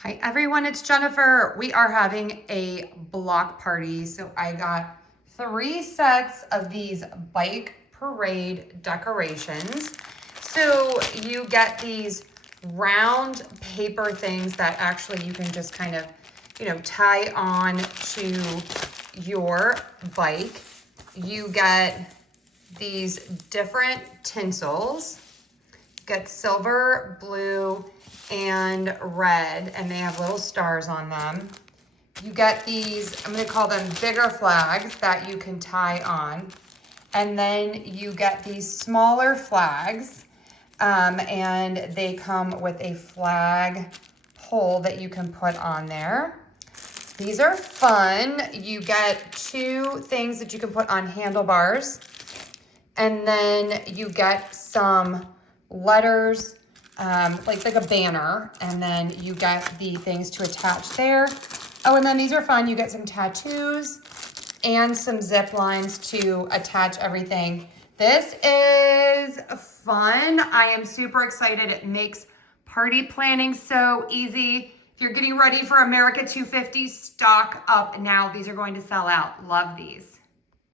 Hi everyone, it's Jennifer. We are having a block party. So I got 3 sets of these bike parade decorations. So you get these round paper things that actually you can just kind of, tie on to your bike. You get these different tinsels. Get silver, blue, and red, and they have little stars on them. You get these, I'm gonna call them bigger flags that you can tie on. And then you get these smaller flags, and they come with a flag pole that you can put on there. These are fun. You get 2 things that you can put on handlebars, and then you get some letters, like a banner, and then you get the things to attach there. Oh, and then these are fun. You get some tattoos and some zip lines to attach everything. This is fun. I am super excited. It makes party planning so easy. If you're getting ready for America 250, stock up now. These are going to sell out. Love these.